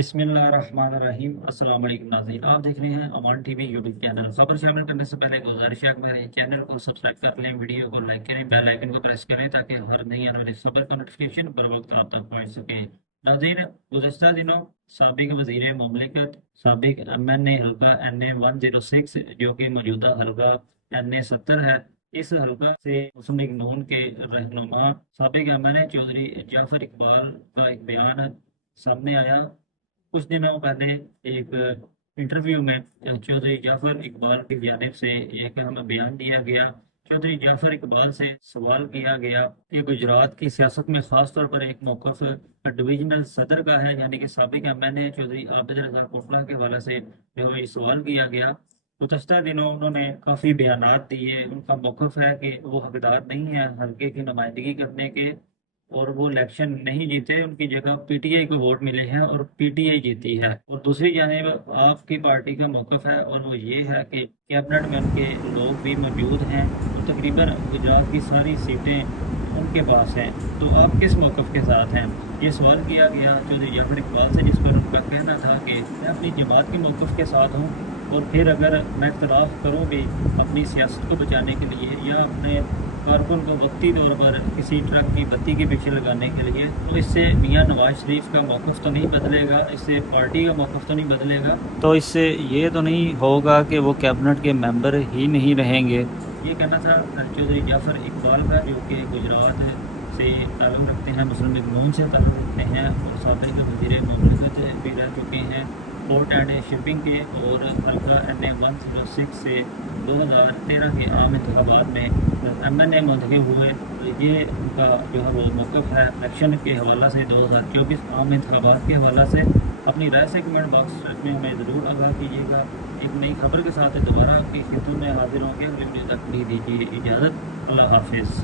बिस्मिल्लाहिर्रहमानिर्रहीम। अस्सलाम वालेकुम नाज़रीन, आप देख रहे हैं अमान टीवी यूट्यूब चैनल। खबर शामिल करने से पहले गुजारिश है कि मेरे चैनल को सब्सक्राइब कर लें, वीडियो को लाइक करें, बेल आइकन को प्रेस करें ताकि हर नई आने वाली खबर का नोटिफिकेशन बर वक्त आप तक पहुँच सके। नाज़रीन, गुज़श्ता दिनों साबिक वज़ीर मुमलिकत, साबिक MNA हल्का NA 106 जो कि मौजूदा हल्का NA 70 है, इस हल्का से मुस्लिम लीग नून के रहनुमा साबिक MNA चौधरी जाफर इकबाल का एक बयान सामने आया। कुछ दिनों पहले एक इंटरव्यू में चौधरी जाफर इकबाल की जानिब से एक हमें बयान दिया गया। चौधरी जाफर इकबाल से सवाल किया गया कि गुजरात की सियासत में ख़ास तौर पर एक मौक़िफ़ डिवीजनल सदर का है, यानी कि साबिक MNA चौधरी आबिद रज़ा कोटला के हवाले से जो है सवाल किया गया। गुज़श्ता दिनों उन्होंने काफ़ी बयानात दिए। उनका मौक़िफ़ है कि वो हकदार नहीं है हल्के की नुमाइंदगी करने के, और वो इलेक्शन नहीं जीते, उनकी जगह PTI को वोट मिले हैं और PTI जीती है। और दूसरी जानिब आपकी पार्टी का मौक़िफ़ है और वो ये है कि कैबिनेट में उनके लोग भी मौजूद हैं और तकरीबन गुजरात की सारी सीटें उनके पास हैं। तो आप किस मौक़िफ़ के साथ हैं, ये सवाल किया गया चौधरी जाफर इकबाल से, जिस पर उनका कहना था कि मैं अपनी जमात के मौक़िफ़ के साथ हूँ, और फिर अगर मैं इख्तलाफ करूँ भी अपनी सियासत को बचाने के लिए या अपने कारकुन को वक्ती तौर पर किसी ट्रक की बत्ती के पीछे लगाने के लिए, तो इससे मियां नवाज शरीफ का मौक़िफ़ तो नहीं बदलेगा, इससे पार्टी का मौक़िफ़ तो नहीं बदलेगा, तो इससे ये तो नहीं होगा कि वो कैबिनेट के मेंबर ही नहीं रहेंगे। ये कहना था चौधरी जाफर इकबाल का, जो कि गुजरात से ताल्लुक़ रखते हैं, मुस्लिम लीग नून से ताल्लुक़ रखते हैं और साबिक़ वज़ीर मुमलिकत भी रह चुके हैं पोर्ट एंड शिपिंग के, और हल्का NA 106 से 2013 के आम इंतखाबात में MNA मुंतखब हुए। तो ये उनका जो है वो मौक़िफ़ है इलेक्शन के हवाले से। 2024 आम इंतखाबात के हवाले से अपनी राय से कमेंट बॉक्स में हमें ज़रूर आगाह कीजिएगा। एक नई खबर के साथ दोबारा आपकी खिदमत में हाजिर होंगे। अगली वीडियो तक दीजिए इजाज़त। अल्लाह हाफिज़।